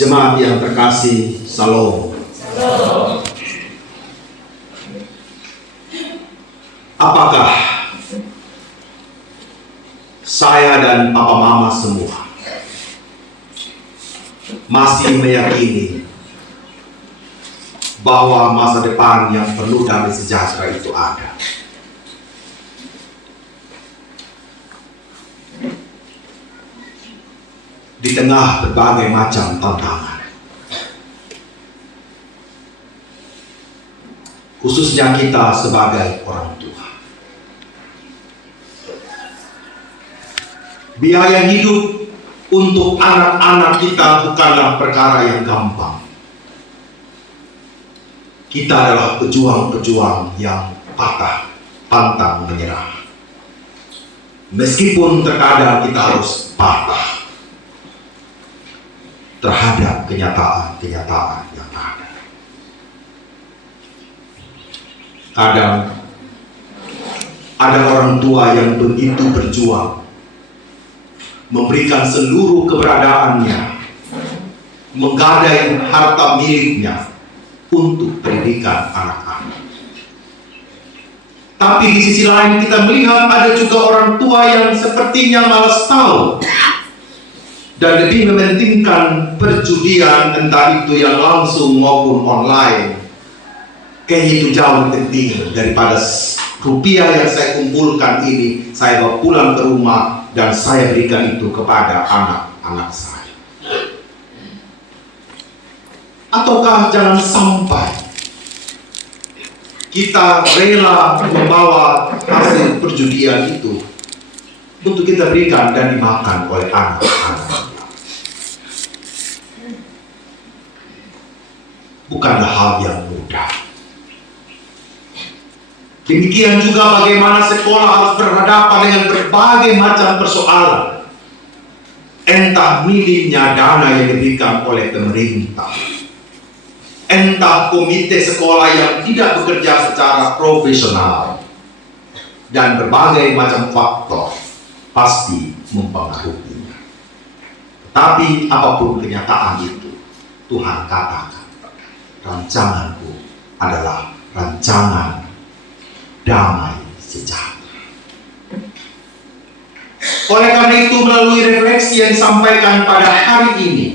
Jemaat yang terkasih, Salam. Apakah saya dan Papa Mama semua masih meyakini bahwa masa depan yang penuh damai sejahtera itu ada? Di tengah berbagai macam tantangan, khususnya kita sebagai orang tua. Biaya hidup untuk anak-anak kita bukanlah perkara yang gampang. Kita adalah pejuang-pejuang yang patah, pantang menyerah. Meskipun terkadang kita harus patah terhadap kenyataan-kenyataan yang ada. Kadang ada orang tua yang begitu berjuang, memberikan seluruh keberadaannya, menggadai harta miliknya untuk pendidikan anak-anak. Tapi di sisi lain kita melihat ada juga orang tua yang sepertinya malas tahu dan lebih mementingkan perjudian, entah itu yang langsung maupun online. Kayaknya itu jauh penting daripada rupiah yang saya kumpulkan ini, saya bawa pulang ke rumah dan saya berikan itu kepada anak-anak saya. Ataukah jangan sampai kita rela membawa hasil perjudian itu untuk kita berikan dan dimakan oleh anak-anak. Bukanlah hal yang mudah. Demikian juga bagaimana sekolah harus berhadapan dengan berbagai macam persoalan. Entah minimnya dana yang diberikan oleh pemerintah, entah komite sekolah yang tidak bekerja secara profesional, dan berbagai macam faktor pasti mempengaruhinya. Tapi apapun kenyataan itu, Tuhan katakan, rancanganku adalah rancangan damai sejahtera. Oleh karena itu, melalui refleksi yang disampaikan pada hari ini,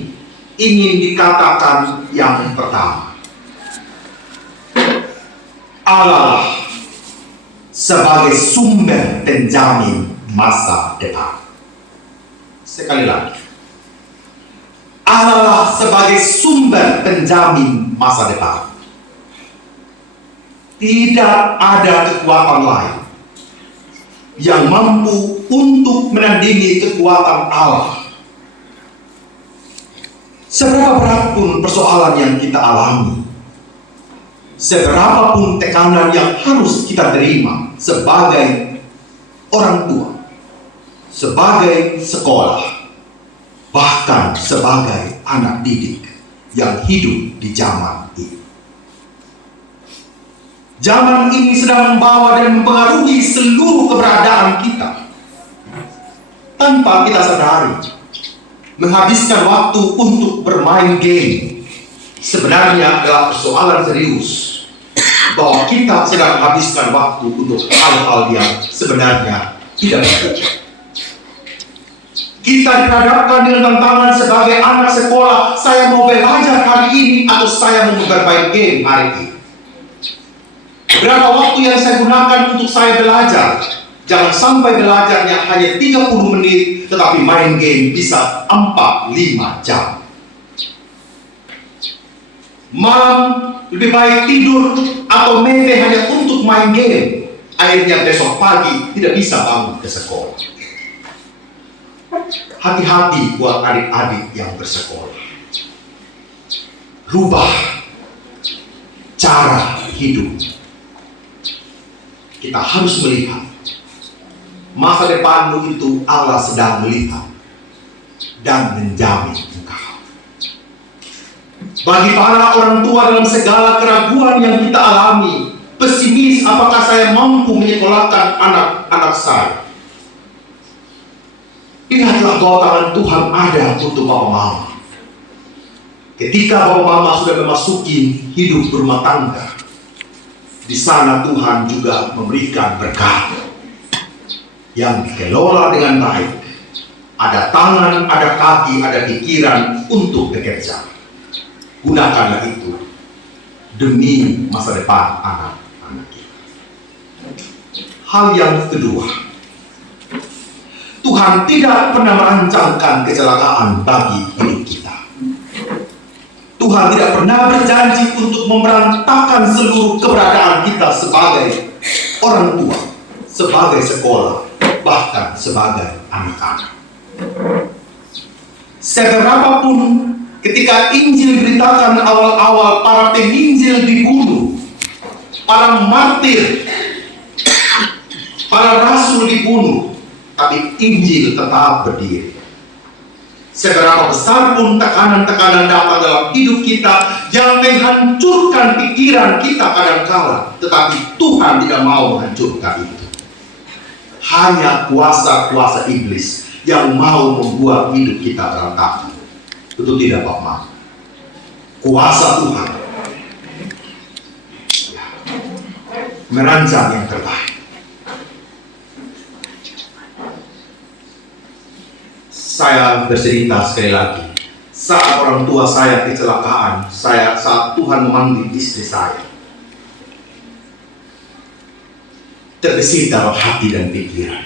ingin dikatakan yang pertama, Allah sebagai sumber penjamin masa depan. Sekali lagi, Allah sebagai sumber penjamin masa depan. Tidak ada kekuatan lain yang mampu untuk menandingi kekuatan Allah. Seberapa berat pun persoalan yang kita alami, seberapa pun tekanan yang harus kita terima sebagai orang tua, sebagai sekolah, bahkan sebagai anak didik yang hidup di zaman ini. Zaman ini sedang membawa dan mempengaruhi seluruh keberadaan kita. Tanpa kita sadari, menghabiskan waktu untuk bermain game sebenarnya adalah persoalan serius, bahwa kita sedang menghabiskan waktu untuk hal-hal yang sebenarnya tidak bekerja. Kita dihadapkan dengan tantangan sebagai anak sekolah. Saya mau belajar hari ini atau saya mau bermain game hari ini? Berapa waktu yang saya gunakan untuk saya belajar? Jangan sampai belajarnya hanya 30 menit, tetapi main game bisa 4-5 jam. Malam lebih baik tidur atau mete hanya untuk main game. Akhirnya besok pagi tidak bisa bangun ke sekolah. Hati-hati buat adik-adik yang bersekolah. Rubah cara hidup. Kita harus melihat masa depanmu itu Allah sedang melihat dan menjamin engkau. Bagi para orang tua dalam segala keraguan yang kita alami, pesimis apakah saya mampu menyekolahkan anak-anak saya, ingatlah bahwa tangan Tuhan ada untuk Papa Mama. Ketika Bapak Mama sudah memasuki hidup berumah tangga, di sana Tuhan juga memberikan berkat yang dikelola dengan baik. Ada tangan, ada kaki, ada pikiran untuk bekerja. Gunakanlah itu demi masa depan anak-anak kita. Hal yang kedua, Tuhan tidak pernah merancangkan kecelakaan bagi hidup kita. Tuhan tidak pernah berjanji untuk memberantakan seluruh keberadaan kita sebagai orang tua, sebagai sekolah, bahkan sebagai anak-anak. Seberapapun ketika Injil diberitakan awal-awal para penginjil dibunuh, para martir, para rasul dibunuh, tapi Injil tetap berdiri. Seberapa besar pun tekanan-tekanan datang dalam hidup kita yang menghancurkan pikiran kita kadangkala, tetapi Tuhan tidak mau menghancurkan itu. Hanya kuasa-kuasa iblis yang mau membuat hidup kita berantakan. Betul tidak, Pak Ma? Kuasa Tuhan merancang yang terbaik. Saya bercerita sekali lagi, saat orang tua saya kecelakaan, saat Tuhan memanggil istri saya, terbesit dalam hati dan pikiran.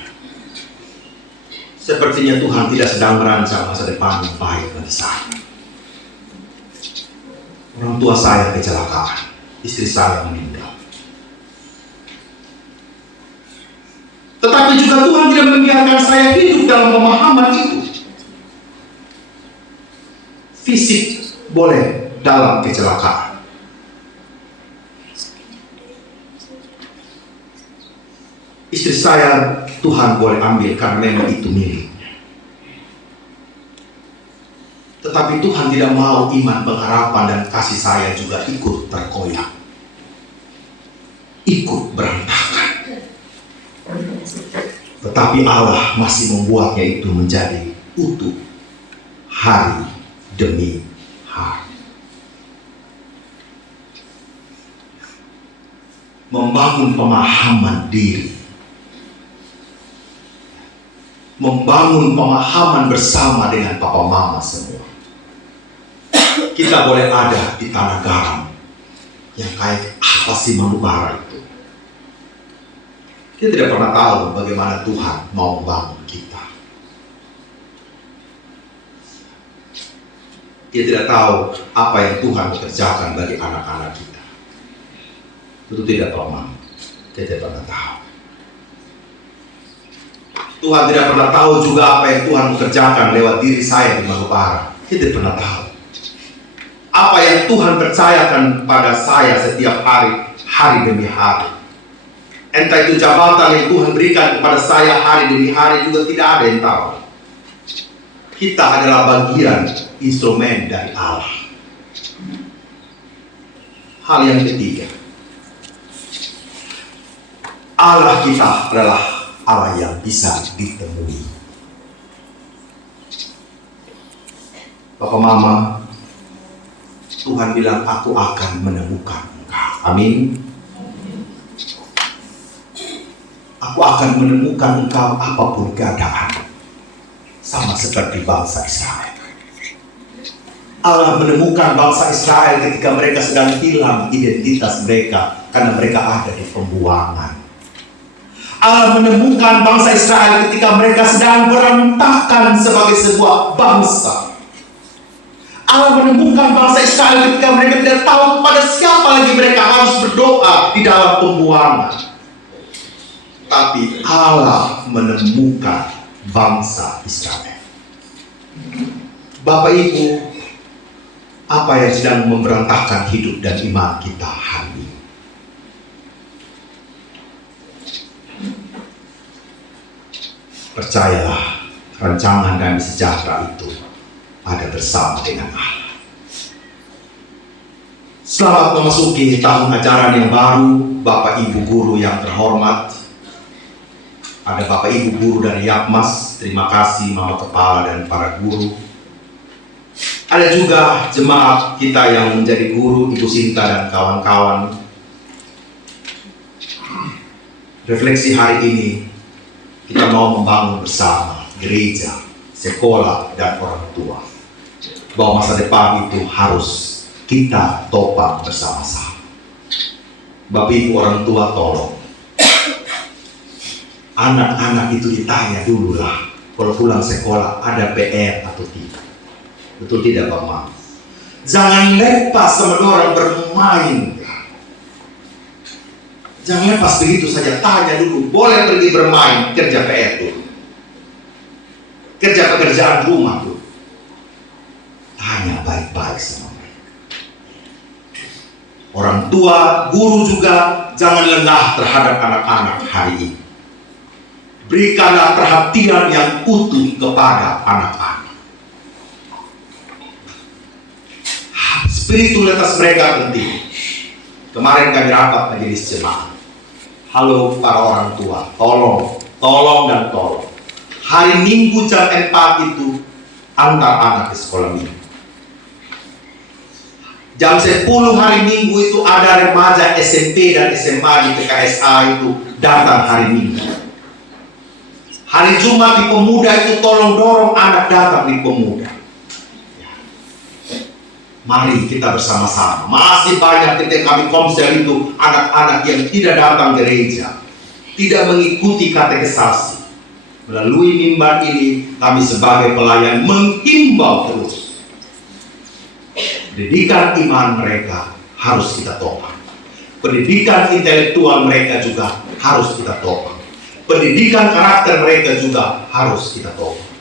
Sepertinya Tuhan tidak sedang merancang masa depan yang baik bagi saya. Orang tua saya kecelakaan, istri saya meninggal. Tetapi juga Tuhan tidak membiarkan saya hidup dalam pemahaman itu. Fisik boleh dalam kecelakaan, istri saya Tuhan boleh ambil karena memang itu miliknya. Tetapi Tuhan tidak mau iman, pengharapan, dan kasih saya juga ikut terkoyak, ikut berantakan. Tetapi Allah masih membuatnya itu menjadi utuh hari demi hari. Membangun pemahaman diri, membangun pemahaman bersama dengan papa mama semua. Kita boleh ada di tanah garam yang kayak apa sih manubara itu. Kita tidak pernah tahu bagaimana Tuhan mau membangun kita. Dia tidak tahu apa yang Tuhan kerjakan bagi anak-anak kita. Itu tidak pernah. Dia tidak pernah tahu. Tuhan tidak pernah tahu juga apa yang Tuhan kerjakan lewat diri saya di Manubara. Dia tidak pernah tahu. Apa yang Tuhan percayakan pada saya setiap hari, hari demi hari. Entah itu jabatan yang Tuhan berikan kepada saya hari demi hari juga tidak ada yang tahu. Kita adalah bagian instrumen dari Allah. Hal yang ketiga, Allah kita adalah Allah yang bisa ditemui. Bapak Mama, Tuhan bilang aku akan menemukan engkau. Amin. Aku akan menemukan engkau apapun keadaan. Sama seperti bangsa Israel. Allah menemukan bangsa Israel ketika mereka sedang hilang identitas mereka karena mereka ada di pembuangan. Allah menemukan bangsa Israel ketika mereka sedang berantakan sebagai sebuah bangsa. Allah menemukan bangsa Israel ketika mereka tidak tahu pada siapa lagi mereka harus berdoa di dalam pembuangan. Tapi Allah menemukan bangsa Israel. Bapak Ibu, apa yang sedang memberantakan hidup dan iman kita hari ini? Percayalah, rancangan dan sejahtera itu ada bersama dengan Allah. Selamat memasuki tahun ajaran yang baru, Bapak Ibu guru yang terhormat. Ada Bapak Ibu guru dari Yakmas, terima kasih Mama Kepala dan para guru. Ada juga jemaat kita yang menjadi guru, Ibu Sinta dan kawan-kawan. Refleksi hari ini, kita mau membangun bersama gereja, sekolah, dan orang tua. Bahwa masa depan itu harus kita topang bersama-sama. Bapak Ibu orang tua, tolong. Anak-anak itu ditanya dulu lah, kalau pulang sekolah ada PR atau tidak. Betul tidak Pak Ma? Jangan lepas sama orang bermain. Jangan lepas begitu saja, tanya dulu, boleh pergi bermain, kerja PR dulu. Kerja pekerjaan rumah dulu. Tanya baik-baik sama mereka. Orang tua, guru juga jangan lengah terhadap anak-anak hari ini. Berikanlah perhatian yang utuh kepada anak-anak. Spiritualitas mereka penting. Kemarin kami rapat majelis jemaat. Halo para orang tua, tolong dan tolong. Hari Minggu jam 4 itu antar anak ke sekolah minggu. Jam 10 hari Minggu itu ada remaja SMP dan SMA di PKSA itu datang hari Minggu. Hari Jumat di pemuda itu tolong dorong anak datang di pemuda. Mari kita bersama-sama. Masih banyak ketika kami komsel itu anak-anak yang tidak datang gereja, tidak mengikuti katekisasi. Melalui mimbar ini kami sebagai pelayan menghimbau terus. Pendidikan iman mereka harus kita topang. Pendidikan intelektual mereka juga harus kita topang. Pendidikan karakter mereka juga harus kita topang.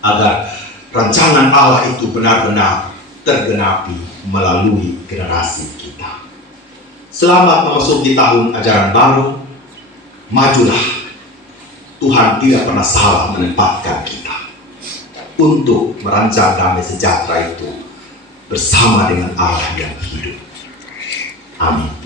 Agar rancangan Allah itu benar-benar tergenapi melalui generasi kita. Selamat memasuki tahun ajaran baru. Majulah. Tuhan tidak pernah salah menempatkan kita untuk merancang damai sejahtera itu bersama dengan Allah yang hidup. Amin.